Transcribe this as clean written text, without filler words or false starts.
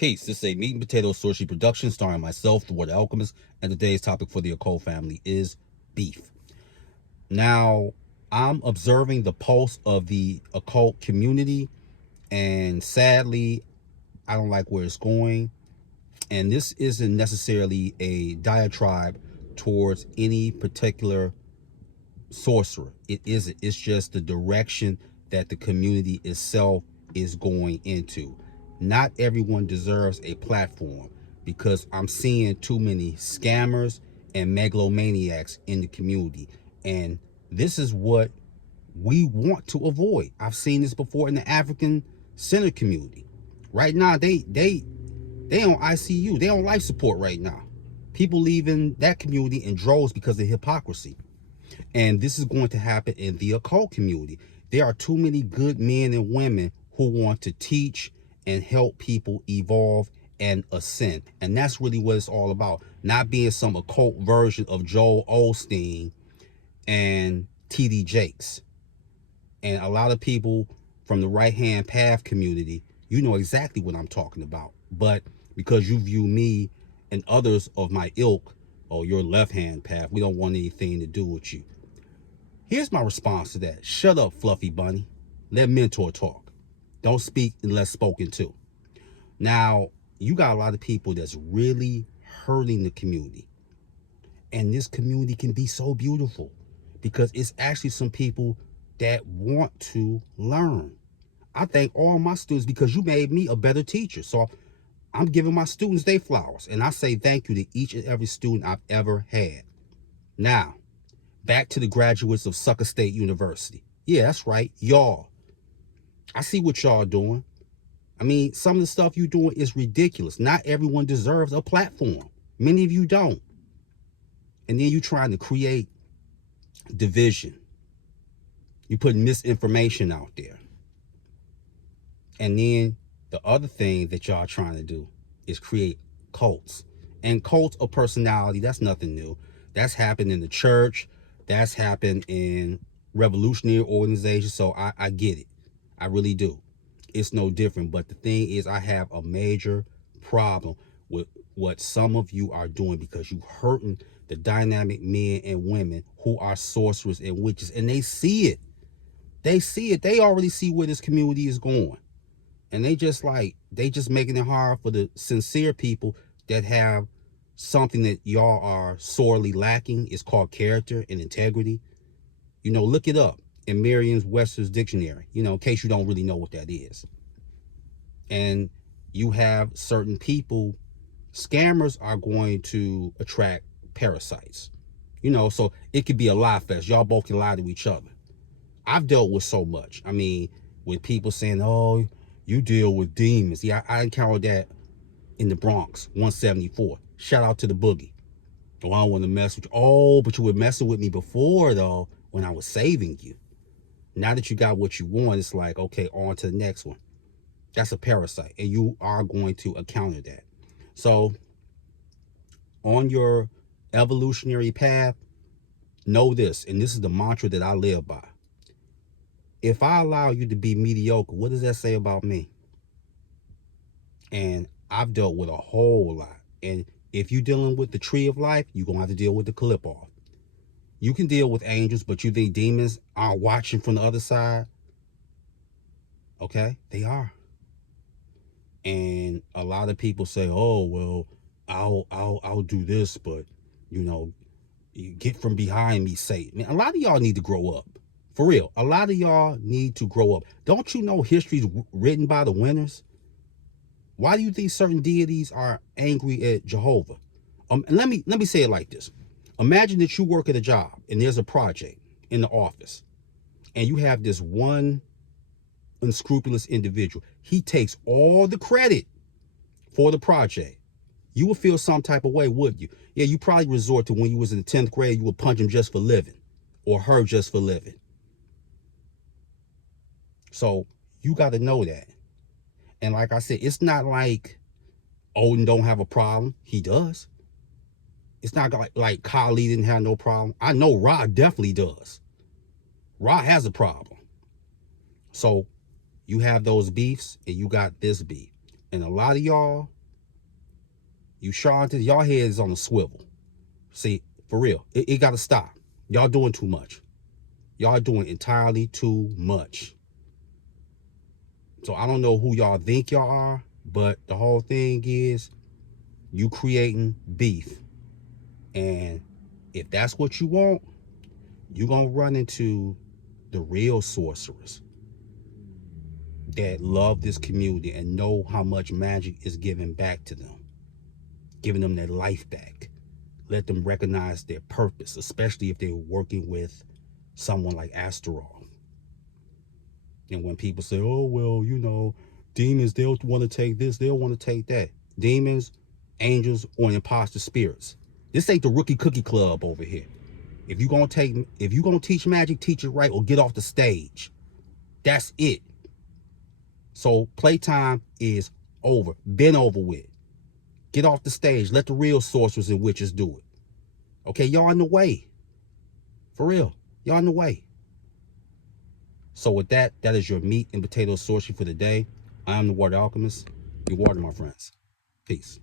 Peace. This is a meat and potato sushi production starring myself, the Water Alchemist, and today's topic for the occult family is beef. Now, I'm observing the pulse of the occult community, and sadly, I don't like where it's going. And this isn't necessarily a diatribe towards any particular sorcerer. It isn't. It's just the direction that the community itself is going into. Not everyone deserves a platform because I'm seeing too many scammers and megalomaniacs in the community. And this is what we want to avoid. I've seen this before in the African Center community. Right now, they on ICU. They on life support right now. People leaving that community in droves because of hypocrisy. And this is going to happen in the occult community. There are too many good men and women who want to teach and help people evolve and ascend. And that's really what it's all about. Not being some occult version of Joel Osteen and TD Jakes. And a lot of people from the right-hand path community, you know exactly what I'm talking about. But because you view me and others of my ilk, oh, your left-hand path, we don't want anything to do with you. Here's my response to that. Shut up, Fluffy Bunny. Let mentor talk. Don't speak unless spoken to. Now, you got a lot of people that's really hurting the community. And this community can be so beautiful because it's actually some people that want to learn. I thank all my students because you made me a better teacher. So I'm giving my students their flowers. And I say thank you to each and every student I've ever had. Now, back to the graduates of Sucker State University. Yeah, that's right, y'all. I see what y'all doing. I mean, some of the stuff you're doing is ridiculous. Not everyone deserves a platform. Many of you don't. And then you're trying to create division. You're putting misinformation out there. And then the other thing that y'all trying to do is create cults. And cults of personality, that's nothing new. That's happened in the church. That's happened in revolutionary organizations. So I get it. I really do. It's no different. But the thing is, I have a major problem with what some of you are doing because you hurting the dynamic men and women who are sorcerers and witches. And they see it. They see it. They already see where this community is going. And they just making it hard for the sincere people that have something that y'all are sorely lacking. It's called character and integrity. You know, look it up in Merriam-Webster's dictionary, you know, in case you don't really know what that is. And you have certain people, scammers are going to attract parasites. You know, so it could be a lie fest. Y'all both can lie to each other. I've dealt with so much. I mean, with people saying, oh, you deal with demons. Yeah, I encountered that in the Bronx, 174. Shout out to the Boogie. Oh, I don't want to mess with you. Oh, but you were messing with me before, though, when I was saving you. Now that you got what you want, it's like, okay, on to the next one. That's a parasite, and you are going to encounter that. So, on your evolutionary path, know this, and this is the mantra that I live by. If I allow you to be mediocre, what does that say about me? And I've dealt with a whole lot. And if you're dealing with the tree of life, you're going to have to deal with the clip off. You can deal with angels, but you think demons are watching from the other side? Okay, they are. And a lot of people say, oh, well, I'll do this, but, you know, you get from behind me, Satan. Man, a lot of y'all need to grow up. For real, a lot of y'all need to grow up. Don't you know history's written by the winners? Why do you think certain deities are angry at Jehovah? Let me say it like this. Imagine that you work at a job and there's a project in the office and you have this one unscrupulous individual. He takes all the credit for the project. You would feel some type of way, wouldn't you? Yeah, you probably resort to when you was in the 10th grade, you would punch him just for living or her just for living. So you got to know that. And like I said, it's not like Odin don't have a problem. He does. It's not like Kali didn't have no problem. I know Ra definitely does. Ra has a problem. So you have those beefs and you got this beef. And a lot of y'all, you charlatans, y'all heads on a swivel. See, for real, it got to stop. Y'all doing too much. Y'all doing entirely too much. So I don't know who y'all think y'all are, but the whole thing is you creating beef. And if that's what you want, you're going to run into the real sorcerers that love this community and know how much magic is given back to them, giving them their life back. Let them recognize their purpose, especially if they're working with someone like Astaroth. And when people say, oh, well, you know, demons, they'll want to take this, they'll want to take that. Demons, angels, or imposter spirits. This ain't the rookie cookie club over here. If you're gonna teach magic, teach it right or get off the stage. That's it. So playtime is over. Been over with. Get off the stage. Let the real sorcerers and witches do it. Okay, y'all in the way. For real. Y'all in the way. So with that, that is your meat and potato sorcery for the day. I am the Water Alchemist. Be water, my friends. Peace.